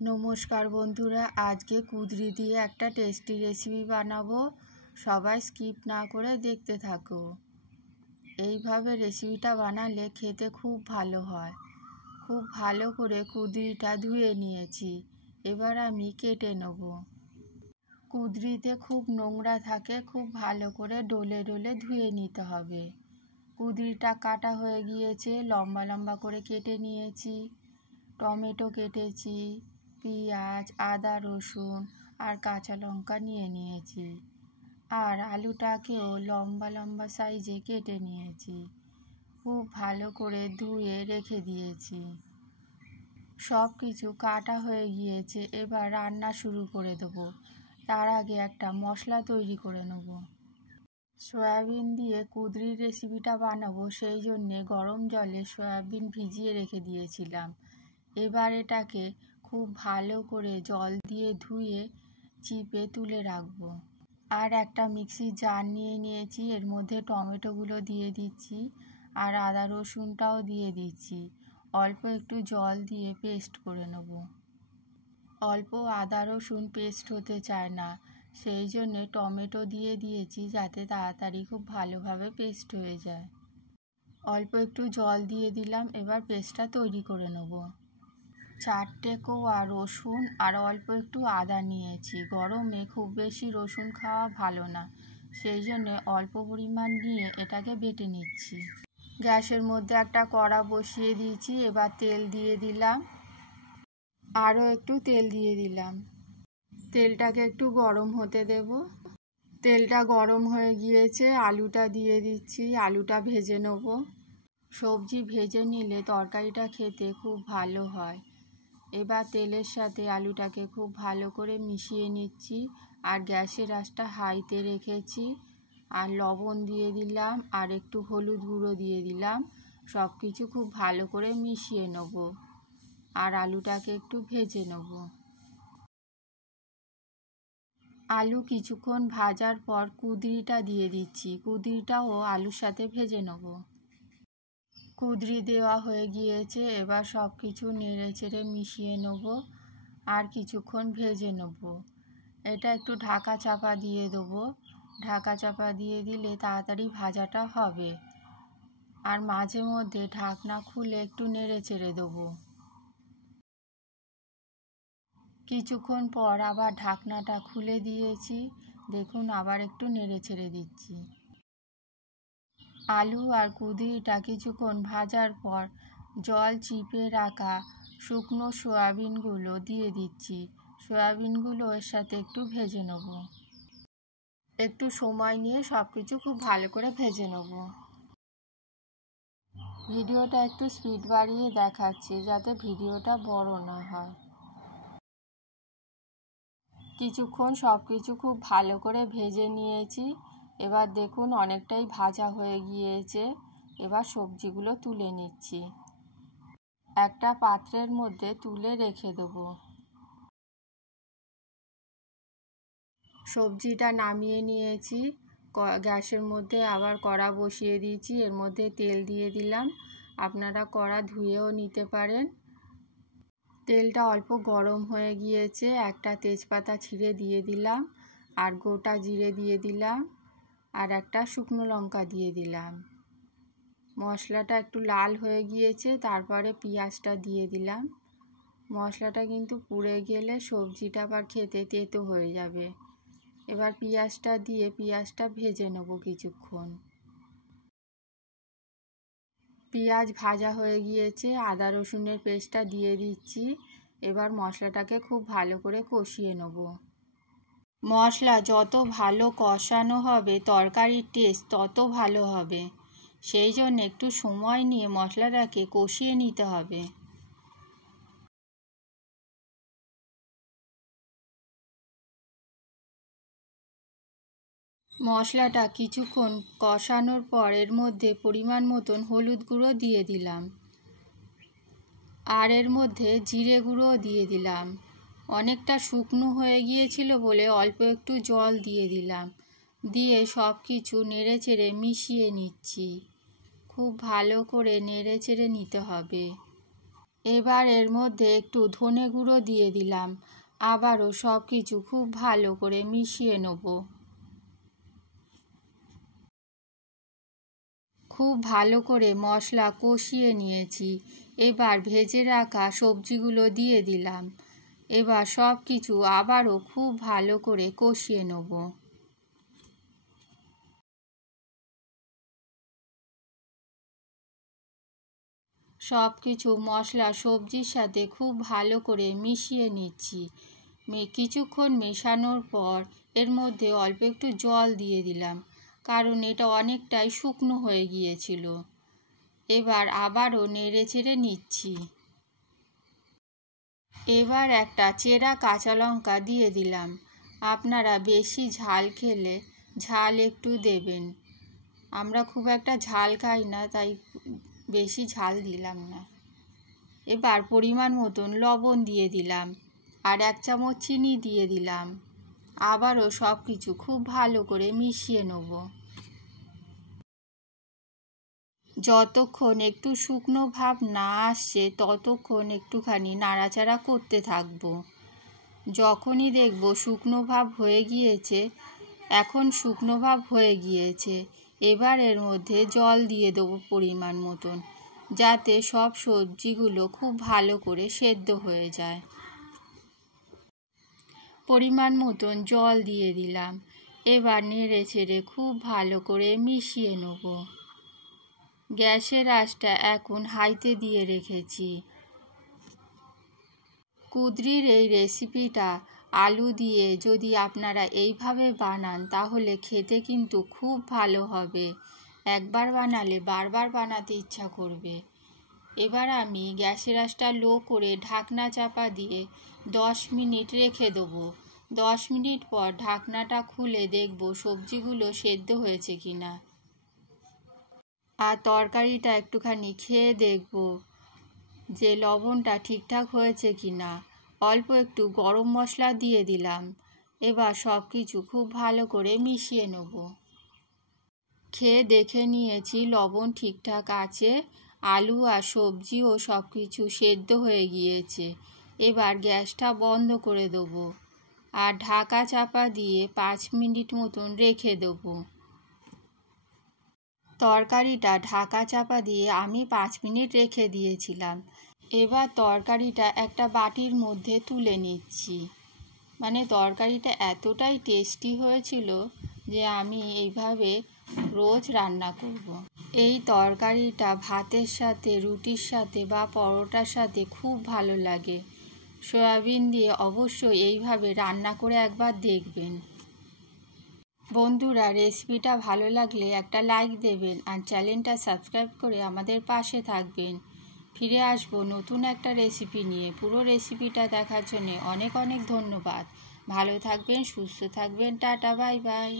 নমস্কার বন্ধুরা, আজকে কুঁদরি দিয়ে একটা টেস্টি রেসিপি বানাবো। সবাই স্কিপ না করে দেখতে থাকো। এইভাবে রেসিপিটা বানালে খেতে খুব ভালো হয়। খুব ভালো করে কুঁদরিটা ধুয়ে নিয়েছি, এবার আমি কেটে নেব। কুঁদরিতে খুব নোংরা থাকে, খুব ভালো করে ডলে ডলে ধুয়ে নিতে হবে। কুঁদরিটা কাটা হয়ে গিয়েছে, লম্বা লম্বা করে কেটে নিয়েছি। টমেটো কেটেছি, পেঁয়াজ, আদা, রসুন আর কাঁচা লঙ্কা নিয়েছি। আর আলুটাকেও লম্বা লম্বা সাইজে কেটে নিয়েছি। খুব ভালো করে ধুয়ে রেখে দিয়েছি। সব কিছু কাটা হয়ে গিয়েছে, এবার রান্না শুরু করে দেবো। তার আগে একটা মশলা তৈরি করে নেব। সয়াবিন দিয়ে কুঁদরির রেসিপিটা বানাবো, সেই জন্যে গরম জলে সয়াবিন ভিজিয়ে রেখে দিয়েছিলাম। এবার এটাকে খুব ভালো করে জল দিয়ে ধুয়ে চিপে তুলে রাখবো। আর একটা মিক্সির জার নিয়েছি, এর মধ্যে টমেটোগুলো দিয়ে দিচ্ছি আর আদা রসুনটাও দিয়ে দিচ্ছি। অল্প একটু জল দিয়ে পেস্ট করে নেব। অল্প আদা রসুন পেস্ট হতে চায় না, সেই জন্যে টমেটো দিয়ে দিয়েছি, যাতে তাড়াতাড়ি খুব ভালোভাবে পেস্ট হয়ে যায়। অল্প একটু জল দিয়ে দিলাম, এবার পেস্টটা তৈরি করে নেব। 4টে কোয়া রসুন আর অল্প একটু আদা নিয়েছি। গরমে খুব বেশি রসুন খাওয়া ভালো না, সেই জন্যে অল্প পরিমাণ নিয়ে এটাকে বেটে নিচ্ছি। গ্যাসের মধ্যে একটা কড়া বসিয়ে দিয়েছি, এবার তেল দিয়ে দিলাম। আরও একটু তেল দিয়ে দিলাম। তেলটাকে একটু গরম হতে দেব। তেলটা গরম হয়ে গিয়েছে, আলুটা দিয়ে দিচ্ছি। আলুটা ভেজে নেব। সবজি ভেজে নিলে তরকারিটা খেতে খুব ভালো হয়। এবার তেলের সাথে আলুটাকে খুব ভালো করে মিশিয়ে নিচ্ছি। আর গ্যাসের আঁচটা হাইতে রেখেছি। আর লবণ দিয়ে দিলাম আর একটু হলুদ গুঁড়ো দিয়ে দিলাম। সব কিছু খুব ভালো করে মিশিয়ে নেব আর আলুটাকে একটু ভেজে নেব। আলু কিছুক্ষণ ভাজার পর কুঁদরিটা দিয়ে দিচ্ছি। কুঁদরিটাও আলুর সাথে ভেজে নেব। কুঁদরি দেওয়া হয়ে গিয়েছে, এবার সব কিছু নেড়ে চেড়ে মিশিয়ে নেব আর কিছুক্ষণ ভেজে নেব। এটা একটু ঢাকা চাপা দিয়ে দেবো। ঢাকা চাপা দিয়ে দিলে তাড়াতাড়ি ভাজাটা হবে। আর মাঝে মধ্যে ঢাকনা খুলে একটু নেড়ে চেড়ে দেবো। কিছুক্ষণ পর আবার ঢাকনাটা খুলে দিয়েছি, দেখুন আবার একটু নেড়ে ছেড়ে দিচ্ছি। আলু আর কুঁদরিটা কিছুক্ষণ ভাজার পর জল চিপে রাখা শুকনো সয়াবিনগুলো দিয়ে দিচ্ছি। সয়াবিনগুলো এর সাথে একটু ভেজে নেব। একটু সময় নিয়ে সব কিছু খুব ভালো করে ভেজে নেব। ভিডিওটা একটু স্পিড বাড়িয়ে দেখাচ্ছি, যাতে ভিডিওটা বড় না হয়। কিছুক্ষণ সব কিছু খুব ভালো করে ভেজে নিয়েছি। এবার দেখুন অনেকটাই ভাজা হয়ে গিয়েছে। এবার সবজিগুলো তুলে নিচ্ছি। একটা পাত্রের মধ্যে তুলে রেখে দেবো। সবজিটা নামিয়ে নিয়েছি। গ্যাসের মধ্যে আবার কড়া বসিয়ে দিয়েছি, এর মধ্যে তেল দিয়ে দিলাম। আপনারা কড়া ধুয়েও নিতে পারেন। তেলটা অল্প গরম হয়ে গিয়েছে, একটা তেজপাতা ছিঁড়ে দিয়ে দিলাম আর গোটা জিরে দিয়ে দিলাম আর একটা শুকনো লঙ্কা দিয়ে দিলাম। মশলাটা একটু লাল হয়ে গিয়েছে, তারপরে পেঁয়াজটা দিয়ে দিলাম। মশলাটা কিন্তু পুড়ে গেলে সবজিটা আবার খেতে তেতো হয়ে যাবে। এবার পেঁয়াজটা দিয়ে পেঁয়াজটা ভেজে নেব কিছুক্ষণ। পেঁয়াজ ভাজা হয়ে গিয়েছে, আদা রসুনের পেস্টটা দিয়ে দিচ্ছি। এবার মশলাটাকে খুব ভালো করে কষিয়ে নেব। মশলা যত ভালো কষানো হবে তরকারির টেস্ট তত ভালো হবে, সেই জন্য একটু সময় নিয়ে মশলাটাকে কষিয়ে নিতে হবে। মশলাটা কিছুক্ষণ কষানোর পর এর মধ্যে পরিমাণ মতন হলুদ গুঁড়ো দিয়ে দিলাম আর এর মধ্যে জিরে গুঁড়ো দিয়ে দিলাম। অনেকটা শুকনো হয়ে গিয়েছিল বলে অল্প একটু জল দিয়ে দিলাম। দিয়ে সব কিছু নেড়ে চেড়ে মিশিয়ে নিচ্ছি। খুব ভালো করে নেড়ে চেড়ে নিতে হবে। এবার এর মধ্যে একটু ধনে গুঁড়ো দিয়ে দিলাম। আবারও সব কিছু খুব ভালো করে মিশিয়ে নেব। খুব ভালো করে মশলা কষিয়ে নিয়েছি। এবার ভেজে রাখা সবজিগুলো দিয়ে দিলাম। এবার সব কিছু আবারও খুব ভালো করে কষিয়ে নেব। সব কিছু মশলা সবজির সাথে খুব ভালো করে মিশিয়ে নিচ্ছি। কিছুক্ষণ মেশানোর পর এর মধ্যে অল্প একটু জল দিয়ে দিলাম, কারণ এটা অনেকটাই শুকনো হয়ে গিয়েছিল। এবার আবারও নেড়ে চেড়ে নিচ্ছি। এবার একটা চেরা কাঁচা লঙ্কা দিয়ে দিলাম। আপনারা বেশি ঝাল খেলে ঝাল একটু দেবেন। আমরা খুব একটা ঝাল খাই না, তাই বেশি ঝাল দিলাম না। এবার পরিমাণ মতন লবণ দিয়ে দিলাম, আর 1 চামচ চিনি দিয়ে দিলাম। আবারও সব কিছু খুব ভালো করে মিশিয়ে নেব। যতক্ষণ একটু শুকনো ভাব না আসছে ততক্ষণ একটুখানি নাড়াচাড়া করতে থাকবো। যখনই দেখব শুকনো ভাব হয়ে গিয়েছে, এখন শুকনো ভাব হয়ে গিয়েছে, এবার এর মধ্যে জল দিয়ে দেবো পরিমাণ মতন, যাতে সব সবজিগুলো খুব ভালো করে সেদ্ধ হয়ে যায়। পরিমাণ মতন জল দিয়ে দিলাম। এবার নেড়ে চেড়ে খুব ভালো করে মিশিয়ে নেব। গ্যাসের আঁচটা এখন হাইতে দিয়ে রেখেছি। কুঁদরির এই রেসিপিটা আলু দিয়ে যদি আপনারা এইভাবে বানান তাহলে খেতে কিন্তু খুব ভালো হবে। একবার বানালে বারবার বানাতে ইচ্ছা করবে। এবার আমি গ্যাসের আঁচটা লো করে ঢাকনা চাপা দিয়ে 10 মিনিট রেখে দেবো। 10 মিনিট পর ঢাকনাটা খুলে দেখব সবজিগুলো সেদ্ধ হয়েছে কিনা। আর তরকারিটা একটুখানি খেয়ে দেখব যে লবণটা ঠিকঠাক হয়েছে কিনা। অল্প একটু গরম মশলা দিয়ে দিলাম। এবার সব কিছু খুব ভালো করে মিশিয়ে নেব। খেয়ে দেখে নিয়েছি লবণ ঠিকঠাক আছে। আলু আর সবজিও সব কিছু সেদ্ধ হয়ে গিয়েছে। এবার গ্যাসটা বন্ধ করে দেবো আর ঢাকা চাপা দিয়ে 5 মিনিট মতন রেখে দেবো। তরকারিটা ঢাকা চাপা দিয়ে আমি 5 মিনিট রেখে দিয়েছিলাম। এবার তরকারিটা একটা বাটির মধ্যে তুলে নিচ্ছি। মানে তরকারিটা এতটাই টেস্টি হয়েছিল যে আমি এইভাবে রোজ রান্না করব। এই তরকারিটা ভাতের সাথে, রুটির সাথে বা পরোটার সাথে খুব ভালো লাগে। সয়াবিন দিয়ে অবশ্যই এইভাবে রান্না করে একবার দেখবেন। বন্ধুরা, রেসিপিটা ভালো লাগলে একটা লাইক দেবেন আর চ্যানেলটা সাবস্ক্রাইব করে আমাদের পাশে থাকবেন। ফিরে আসবো নতুন একটা রেসিপি নিয়ে। পুরো রেসিপিটা দেখার জন্য অনেক অনেক ধন্যবাদ। ভালো থাকবেন, সুস্থ থাকবেন। Tata, bye bye.